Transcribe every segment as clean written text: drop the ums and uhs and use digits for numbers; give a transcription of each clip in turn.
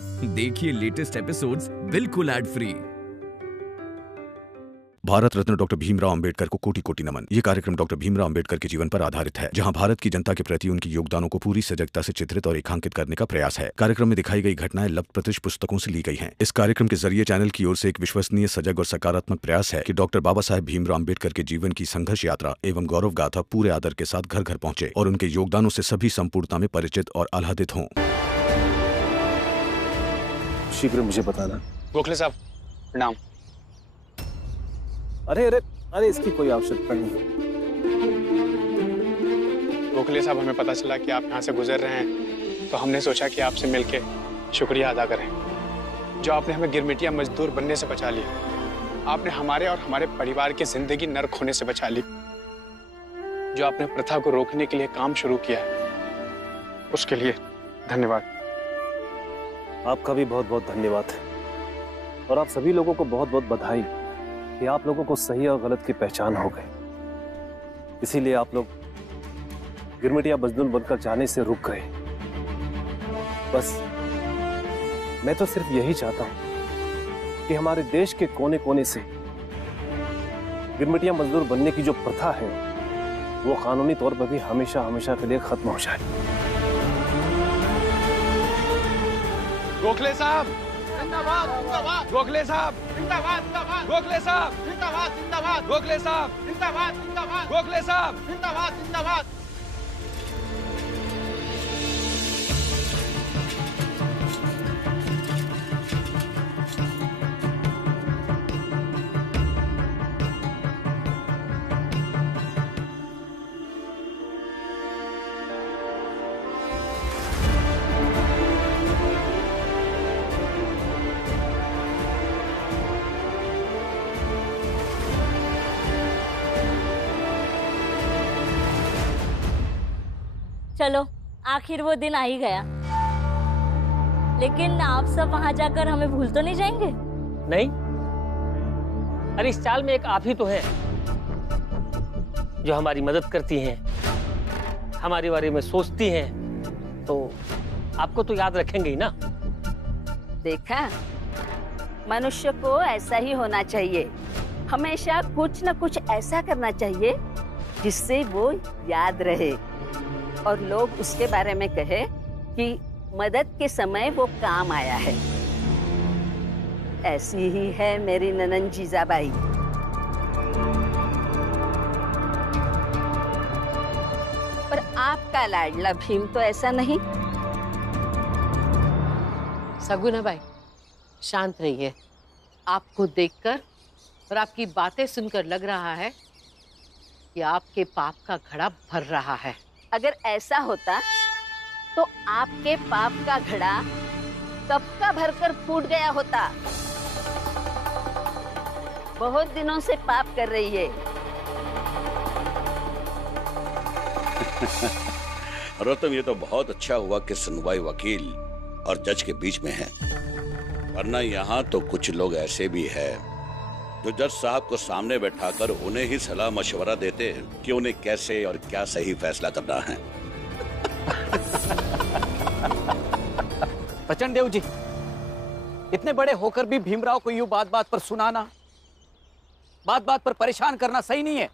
देखिए latest episodes बिल्कुल ad free. Bharat Ratna doctor Bhimrao Ambedkar को कोटि कोटि नमन। ये कार्यक्रम डॉक्टर भीमराव अंबेडकर के जीवन पर आधारित है, जहां भारत की जनता के प्रति उनके योगदानों को पूरी सजगता से चित्रित और रेखांकित करने का प्रयास है। कार्यक्रम में दिखाई गई घटनाएं लब्ध-प्रतिष्ठ पुस्तकों से ली गई हैं। इस कार्यक्रम के जरिए चैनल की ओर से एक विश्वसनीय, सजग और सकारात्मक प्रयास है कि डॉक्टर बाबा साहेब भीमराव अंबेडकर के जीवन की संघर्ष यात्रा एवं गौरव गाथा पूरे आदर के साथ घर घर पहुंचे और उनके योगदानों से सभी संपूर्णता में परिचित और आह्लादित हों। शीघ्र मुझे बताना। गोखले साहब प्रणाम। अरे अरे अरे, इसकी कोई आवश्यकता नहीं। गोखले साहब, हमें पता चला कि आप यहाँ से गुजर रहे हैं, तो हमने सोचा कि आपसे मिलके शुक्रिया अदा करें, जो आपने हमें गिरमिटिया मजदूर बनने से बचा लिया। आपने हमारे और हमारे परिवार की जिंदगी नर्क होने से बचा ली। जो आपने प्रथा को रोकने के लिए काम शुरू किया है, उसके लिए धन्यवाद। आपका भी बहुत बहुत धन्यवाद और आप सभी लोगों को बहुत बहुत बधाई कि आप लोगों को सही और गलत की पहचान हो गई। इसीलिए आप लोग गिरमिटिया मजदूर बनकर जाने से रुक गए। बस मैं तो सिर्फ यही चाहता हूं कि हमारे देश के कोने कोने से गिरमिटिया मजदूर बनने की जो प्रथा है वो कानूनी तौर पर भी हमेशा हमेशा के लिए खत्म हो जाए। गोखले साहब जिंदाबाद, जिंदाबाद। गोखले साहब जिंदाबाद, जिंदाबाद। गोखले साहब जिंदाबाद, जिंदाबाद। गोखले साहब जिंदाबाद, जिंदाबाद। गोखले साहब जिंदाबाद, जिंदाबाद। चलो, आखिर वो दिन आ ही गया। लेकिन आप सब वहां जाकर हमें भूल तो नहीं जाएंगे? नहीं, अरे इस चाल में एक आप ही तो हैं जो हमारी मदद करती हैं, हमारे बारे में सोचती हैं, तो आपको तो याद रखेंगे ही ना। देखा, मनुष्य को ऐसा ही होना चाहिए। हमेशा कुछ न कुछ ऐसा करना चाहिए जिससे वो याद रहे और लोग उसके बारे में कहे कि मदद के समय वो काम आया है। ऐसी ही है मेरी ननन जीजाबाई। पर आपका लाडला भीम तो ऐसा नहीं। सगुना बाई, शांत रहिए। आपको देखकर और आपकी बातें सुनकर लग रहा है कि आपके पाप का घड़ा भर रहा है। अगर ऐसा होता तो आपके पाप का घड़ा कब का भरकर फूट गया होता। बहुत दिनों से पाप कर रही है। रोतम, ये तो बहुत अच्छा हुआ कि सुनवाई वकील और जज के बीच में है, वरना यहाँ तो कुछ लोग ऐसे भी हैं जो जज साहब को सामने बैठाकर उन्हें ही सलाह मशवरा देते हैं कि उन्हें कैसे और क्या सही फैसला करना है। प्रचंड देव जी, इतने बड़े होकर भी भीमराव को यूं बात बात पर सुनाना, बात बात पर परेशान करना सही नहीं है।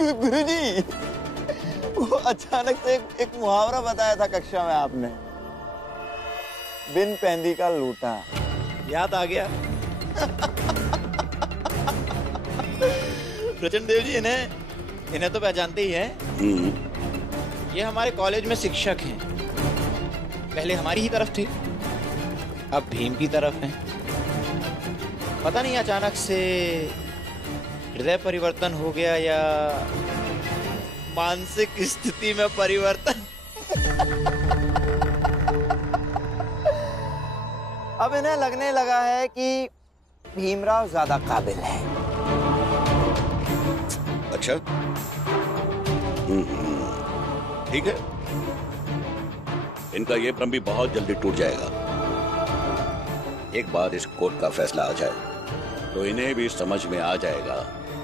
गुरुजी, वो अचानक से एक मुहावरा बताया था कक्षा में आपने, बिन पैंदी का लूटा, याद आ गया। प्रचंड देव जी, इन्हें तो पहचानते ही हैं। ये हमारे कॉलेज में शिक्षक हैं। पहले हमारी ही तरफ थे, अब भीम की तरफ हैं। पता नहीं अचानक से हृदय परिवर्तन हो गया या मानसिक स्थिति में परिवर्तन। अब इन्हें लगने लगा है कि भीमराव ज्यादा काबिल है। अच्छा, ठीक है, इनका ये भ्रम भी बहुत जल्दी टूट जाएगा। एक बार इस कोर्ट का फैसला आ जाए तो इन्हें भी समझ में आ जाएगा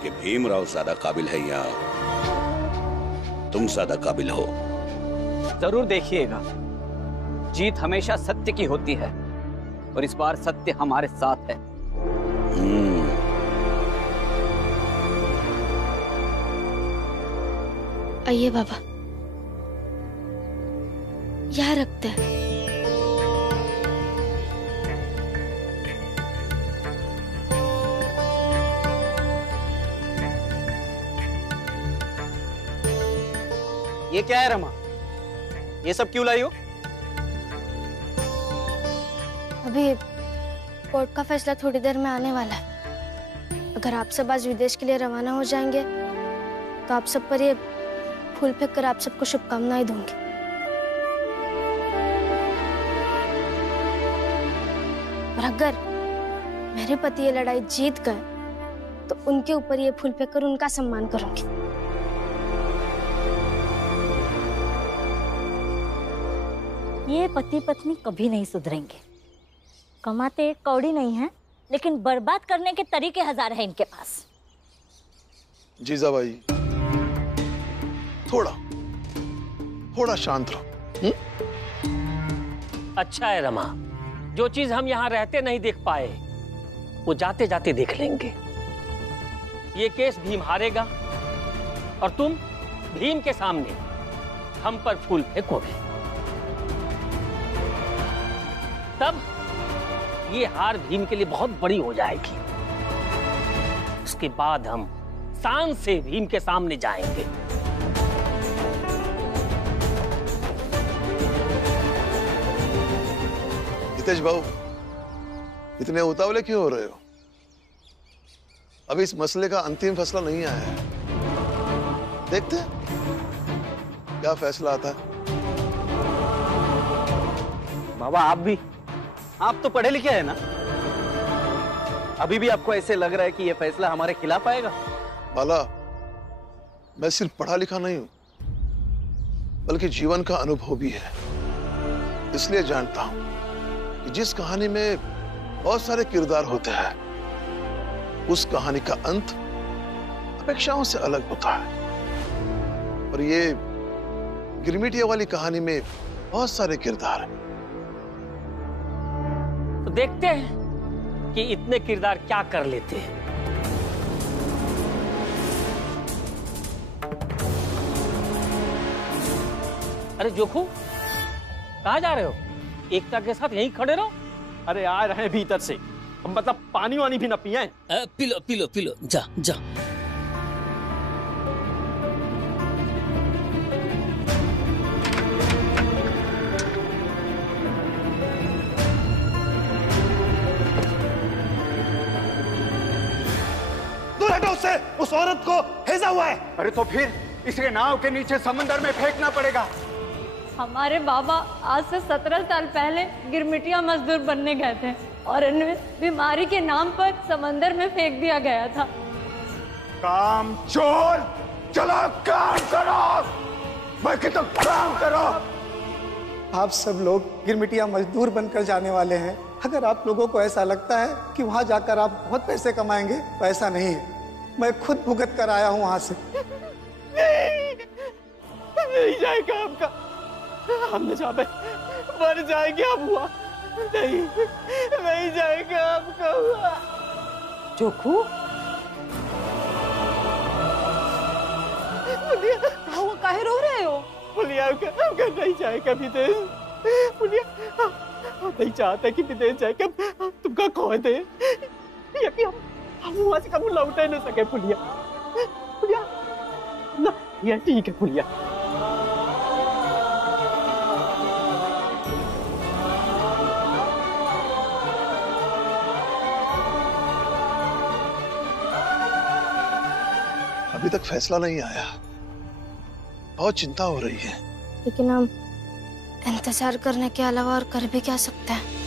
कि भीमराव ज्यादा काबिल है या तुम ज्यादा काबिल हो। जरूर देखिएगा, जीत हमेशा सत्य की होती है और इस बार सत्य हमारे साथ है। आइए बाबा, यहाँ रखते हैं। ये क्या है रमा? ये सब क्यों लाई हो? अभी कोर्ट का फैसला थोड़ी देर में आने वाला है। अगर आप सब आज विदेश के लिए रवाना हो जाएंगे तो आप सब पर ये फूल फेंक कर आप सबको शुभकामनाएं दूंगी। और अगर मेरे पति ये लड़ाई जीत गए तो उनके ऊपर ये फूल फेंक कर उनका सम्मान करूंगी। ये पति पत्नी कभी नहीं सुधरेंगे। कमाते एक कौड़ी नहीं है, लेकिन बर्बाद करने के तरीके हजार हैं इनके पास। जीजाबाई, थोड़ा शांत रहो। अच्छा है रमा, जो चीज हम यहाँ रहते नहीं देख पाए वो जाते जाते देख लेंगे। ये केस भीम हारेगा और तुम भीम के सामने हम पर फूल फेंकोगे। तब ये हार भीम के लिए बहुत बड़ी हो जाएगी। उसके बाद हम शान से भीम के सामने जाएंगे। हितेश बाबू, इतने उतावले क्यों हो रहे हो? अभी इस मसले का अंतिम फैसला नहीं आया है। देखते हैं क्या फैसला आता है। बाबा आप तो पढ़े लिखे हैं ना? अभी भी आपको ऐसे लग रहा है कि ये फैसला हमारे खिलाफ आएगा? बाला, मैं सिर्फ पढ़ा लिखा नहीं हूं, बल्कि जीवन का अनुभव भी है। इसलिए जानता हूं कि जिस कहानी में बहुत सारे किरदार होते हैं, उस कहानी का अंत अपेक्षाओं से अलग होता है। और ये गिरमिटिया वाली कहानी में बहुत सारे किरदार हैं। तो देखते हैं कि इतने किरदार क्या कर लेते हैं। अरे जोखू, कहाँ जा रहे हो? एकता के साथ यहीं खड़े रहो। अरे आ रहे हैं भीतर से, हम मतलब पानी वानी भी ना पिए। पिलो जा जा। उससे उस औरत को भेजा हुआ है। अरे तो फिर इसे नाव के नीचे समंदर में फेंकना पड़ेगा। हमारे बाबा आज से 17 साल पहले गिरमिटिया मजदूर बनने गए थे और इन्हें बीमारी के नाम पर समंदर में फेंक दिया गया था। काम चोर, चलो काम करो, बाकी तो काम करो। आप सब लोग गिरमिटिया मजदूर बनकर जाने वाले हैं। अगर आप लोगों को ऐसा लगता है कि वहां जाकर आप बहुत पैसे कमाएंगे, तो ऐसा नहीं है। मैं खुद भुगत कर आया हूं वहां से। नहीं जाएगा आपका, हमने जहाँ पे मर जाएंगे आप हुआ नहीं जाएगा आपका हुआ। जोखू, काहे रो रहे हो? बोलिए आपका नहीं जाएगा विदेश। बोलिए नहीं चाहता कि विदेश जाएगा। तुम क्या कहो थे कि हम वहां से कभी लौट ही नहीं सके। पुलिया ना, ये ठीक है पुलिया। अभी तक फैसला नहीं आया, बहुत चिंता हो रही है। लेकिन हम इंतजार करने के अलावा और कर भी क्या सकते हैं?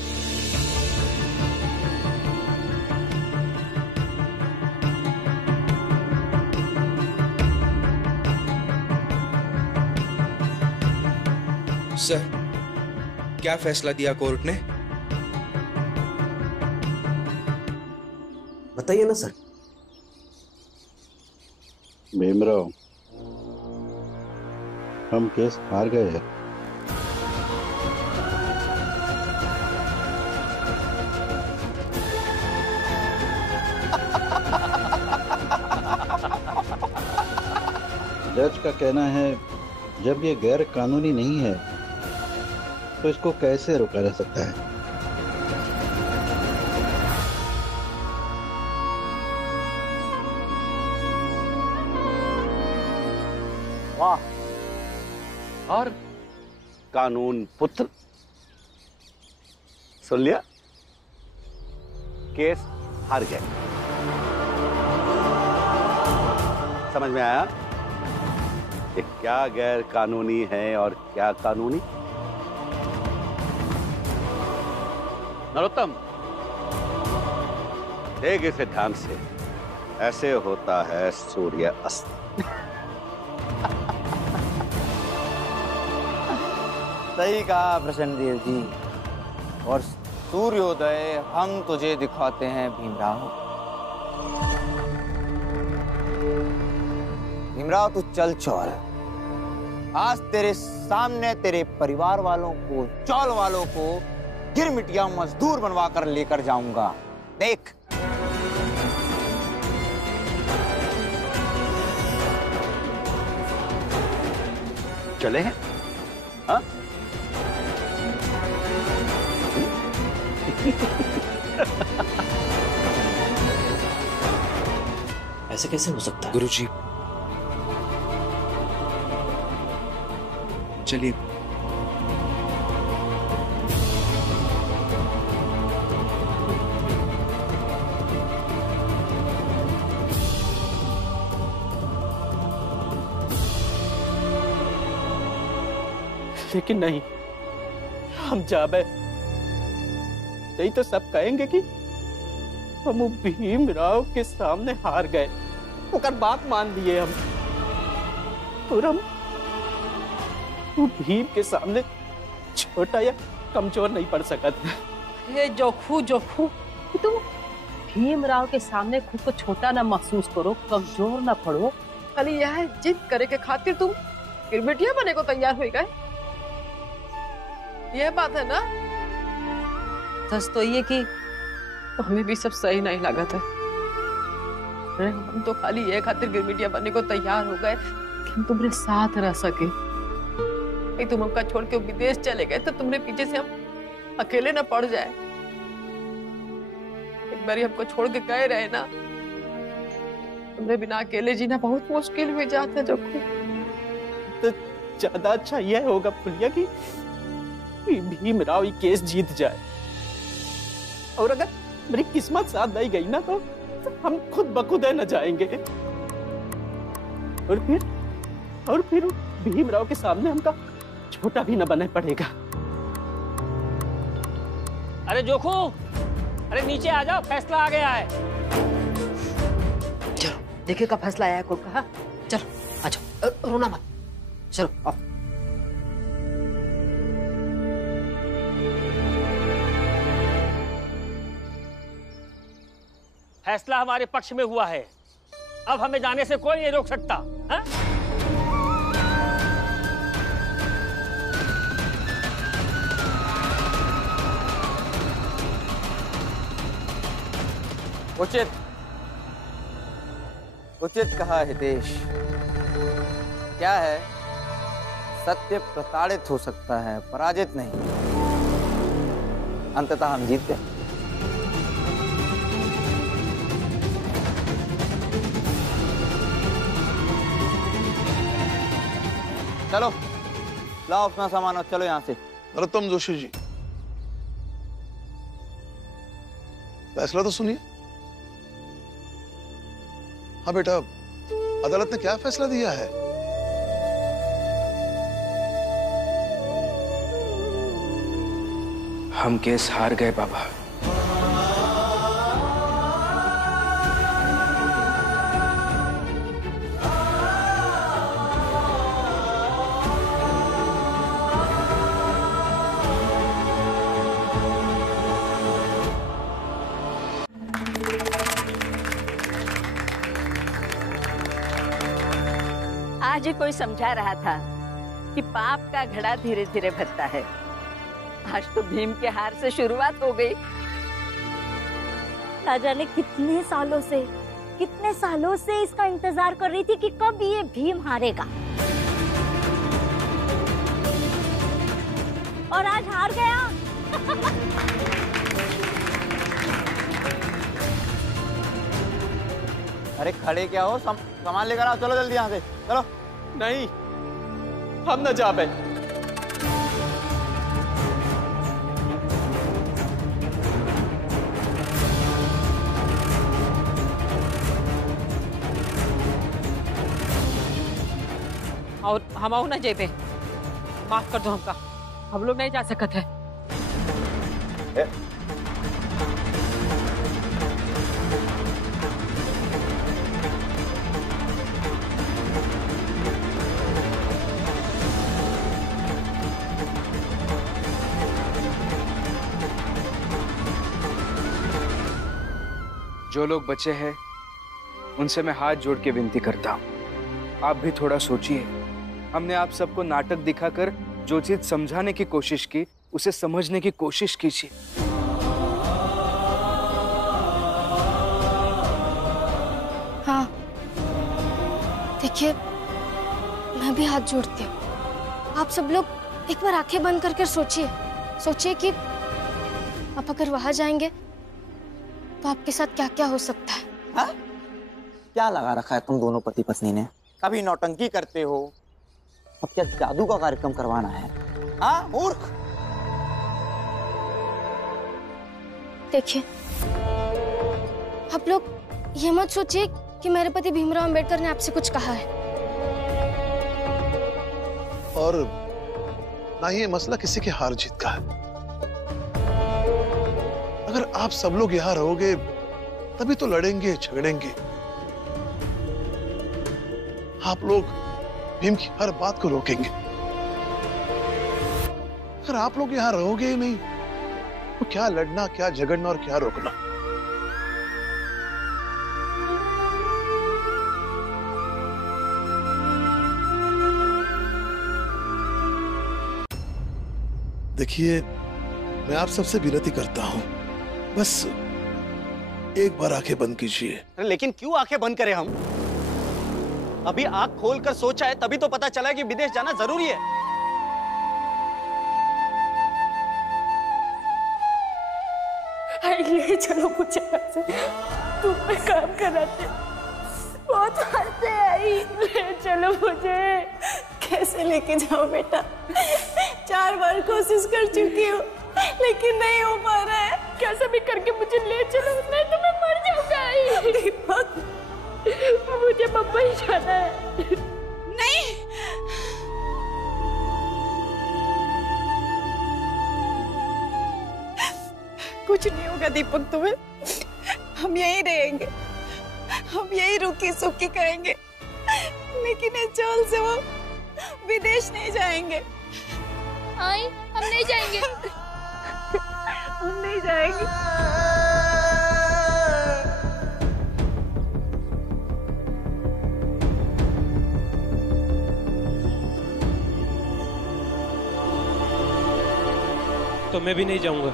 सर, क्या फैसला दिया कोर्ट ने? बताइए ना सर। भीमराव, हम केस हार गए हैं। जज का कहना है जब ये गैर कानूनी नहीं है तो इसको कैसे रोका जा सकता है। वाह, और कानून पुत्र, सुन लिया, केस हार गए। समझ में आया कि क्या गैर कानूनी है और क्या कानूनी? नरोत्तम, देख इसे ध्यान से, ऐसे होता है सूर्य अस्त। सही कहा प्रसन्नदेव जी, और सूर्योदय हम तुझे दिखाते हैं भीमराव। भीमराव तू चल चौल, आज तेरे सामने तेरे परिवार वालों को, चौल वालों को गिरमिटिया मजदूर बनवा कर लेकर जाऊंगा। देख चले हैं? हाँ? ऐसे कैसे हो सकता है? गुरुजी चलिए। लेकिन नहीं, हम जाबे यही तो सब कहेंगे कि हम भीमराव के सामने हार गए, ओकर बात मान लिए हम, और हम भीम के सामने छोटा या कमजोर नहीं पड़ सकत। ये जोखू जोखू, तुम भीमराव के सामने खुद को छोटा ना महसूस करो, कमजोर ना पड़ो, खाली यह जिद करे के खातिर तुम गिरमिटिया बने को तैयार हो गए। यह बात है ना? सच तो ये कि हमें भी सब सही नहीं लगा था। हम तो खाली ये खातिर गिरमिटिया बनने को तैयार हो गए कि हम तुम्हारे साथ रह सके। तुम हमका छोड़ के विदेश चले गए तो तुम्हारे पीछे से हम अकेले ना पड़ जाए। एक बार हमको छोड़ के गए रहे ना, तुम्हारे बिना अकेले जीना बहुत मुश्किल हो जाता। जो तो ज्यादा अच्छा यह होगा फुलिया कि भीमराव ये केस जीत जाए, और अगर मेरी किस्मत साथ नहीं गई ना तो हम खुद बखुद न जाएंगे, और फिर भीमराव के सामने हमका छोटा भी न बने पड़ेगा। अरे जोखू, अरे नीचे आ जाओ, फैसला आ गया है। चलो देखिए का फैसला आया है कोर्ट का। चलो आ जाओ, रोना मत, चलो आओ। फैसला हमारे पक्ष में हुआ है, अब हमें जाने से कोई नहीं रोक सकता। हा? उचित उचित कहा हितेश। क्या है, सत्य प्रताड़ित हो सकता है, पराजित नहीं। अंततः हम जीत गए। चलो लाओ अपना सामान और चलो यहाँ से। नरोत्तम जोशी जी, फैसला तो सुनिए। हाँ बेटा, अदालत ने क्या फैसला दिया है? हम केस हार गए बाबा। आज ही कोई समझा रहा था कि पाप का घड़ा धीरे धीरे भरता है। आज तो भीम के हार से शुरुआत हो गई। राजा ने कितने सालों से इसका इंतजार कर रही थी कि कब ये भीम हारेगा, और आज हार गया। अरे खड़े क्या हो, सामान लेकर आओ, चलो जल्दी यहाँ से, चलो। नहीं, हम न जा पाए। और हम आओ ना जेबे, माफ कर दो हमका, हम लोग नहीं जा सकत है। जो लोग बचे हैं उनसे मैं हाथ जोड़ के विनती करता हूँ, आप भी थोड़ा सोचिए। हमने आप सबको नाटक दिखाकर जो चीज समझाने की कोशिश की, उसे समझने की कोशिश कीजिए। हाँ, देखिए, मैं भी हाथ जोड़ती हूँ। आप सब लोग एक बार आंखें बंद करके सोचिए कि आप अगर वहां जाएंगे तो आपके साथ क्या क्या हो सकता है। हाँ? क्या लगा रखा है तुम दोनों पति पत्नी ने? कभी नौटंकी करते हो, अब क्या जादू का कार्यक्रम करवाना है? हाँ मूर्ख। देखिए, आप लोग ये मत सोचिए कि मेरे पति भीमराव अंबेडकर ने आपसे कुछ कहा है। और ना ही ये मसला किसी की हार जीत का है। अगर आप सब लोग यहाँ रहोगे तभी तो लड़ेंगे झगड़ेंगे। आप लोग भीम की हर बात को रोकेंगे। अगर आप लोग यहाँ रहोगे ही नहीं तो क्या लड़ना, क्या झगड़ना और क्या रोकना। देखिए, मैं आप सबसे विनती करता हूं, बस एक बार आंखें बंद कीजिए। लेकिन क्यों आंखें बंद करें हम? अभी आंख खोलकर सोचा है तभी तो पता चला कि विदेश जाना जरूरी है। ले चलो मुझे, तुम पे काम कराते बहुत हंसते आई। ले चलो मुझे। कैसे लेके जाओ बेटा? 4 बार कोशिश कर चुकी हूँ लेकिन नहीं हो पा रहा है। कैसे भी करके मुझे ले चलो, नहीं तो मैं मर जाऊंगा। दीपक, मुझे मुंबई जाना है। नहीं, कुछ नहीं होगा दीपक तुम्हें। हम यहीं रहेंगे, हम यहीं रुकी सुखी करेंगे, लेकिन इस चाल से वो विदेश नहीं जाएंगे। आई, हम नहीं जाएंगे। हम नहीं जाएंगे। तो मैं भी नहीं जाऊंगा।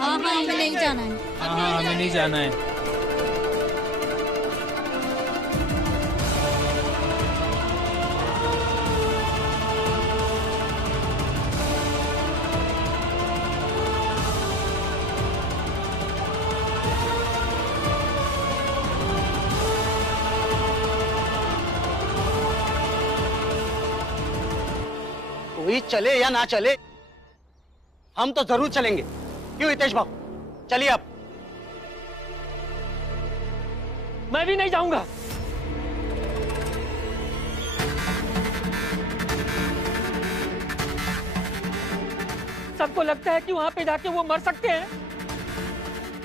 हाँ, हमें नहीं जाना है। हाँ, हमें नहीं जाना है। कोई चले या ना चले, हम तो जरूर चलेंगे। क्यों हितेश भाऊ, चलिए आप। मैं भी नहीं जाऊंगा। सबको लगता है कि वहां पे जाके वो मर सकते हैं,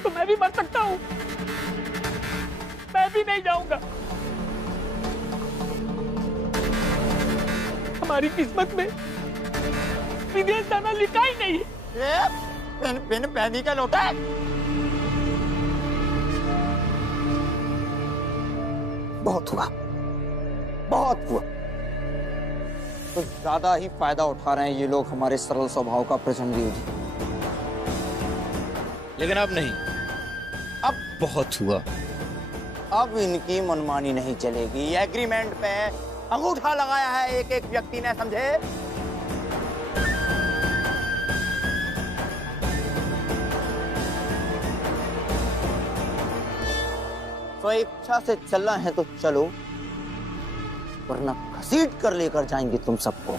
तो मैं भी मर सकता हूं। मैं भी नहीं जाऊंगा। हमारी किस्मत में विदेश जाना लिखा ही नहीं। पैनी का लोटा है। बहुत हुआ, बहुत हुआ। तो ज्यादा ही फायदा उठा रहे हैं ये लोग हमारे सरल स्वभाव का प्रचंड। लेकिन अब नहीं, अब बहुत हुआ। अब इनकी मनमानी नहीं चलेगी। एग्रीमेंट पे अंगूठा लगाया है एक एक व्यक्ति ने, समझे? तो इच्छा से चलना है तो चलो, वरना घसीट कर लेकर जाएंगे तुम सबको।